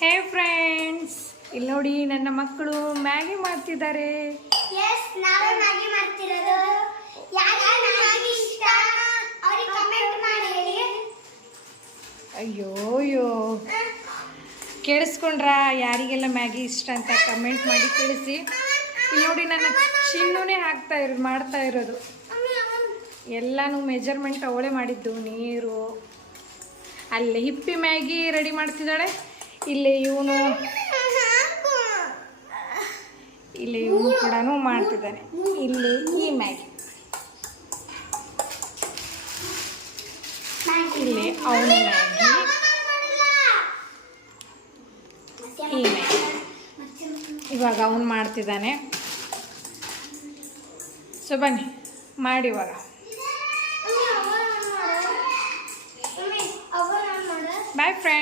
ಹೇ friends, ಇಲ್ಲಿ ನೋಡಿ ನನ್ನ ಮಕ್ಕಳು ಮ್ಯಾಗಿ ಮಾಡ್ತಿದ್ದಾರೆ. ಅಯ್ಯೋ ಕೇಳಿಸ್ಕೊಂಡ್ರಾ? ಯಾರಿಗೆಲ್ಲ ಮ್ಯಾಗಿ ಇಷ್ಟ ಅಂತ ಕಮೆಂಟ್ ಮಾಡಿ ತಿಳಿಸಿ. ಇಲ್ಲಿ ನೋಡಿ ನನ್ನ ಚಿನ್ನುನೇ ಮಾಡ್ತಾ ಇರೋದು. ಎಲ್ಲನೂ ಮೆಜರ್ಮೆಂಟ್ ಅವಳೇ ಮಾಡಿದ್ದು. ನೀರು ಅಲ್ಲಿ ಹಿಪ್ಪಿ ಮ್ಯಾಗಿ ರೆಡಿ ಮಾಡ್ತಿದ್ದಾಳೆ. ಇಲ್ಲಿ ಇವನು ಕೂಡ ಮಾಡ್ತಿದ್ದಾನೆ. ಇಲ್ಲಿ ಈ ಮ್ಯಾಗಿ, ಇಲ್ಲಿ ಅವನ ಮ್ಯಾಗಿ, ಈ ಮ್ಯಾಗಿ ಇವಾಗ ಅವನು ಮಾಡ್ತಿದ್ದಾನೆ. ಸೊ ಬನ್ನಿ ಮಾಡಿ ಇವಾಗ. Boy friend.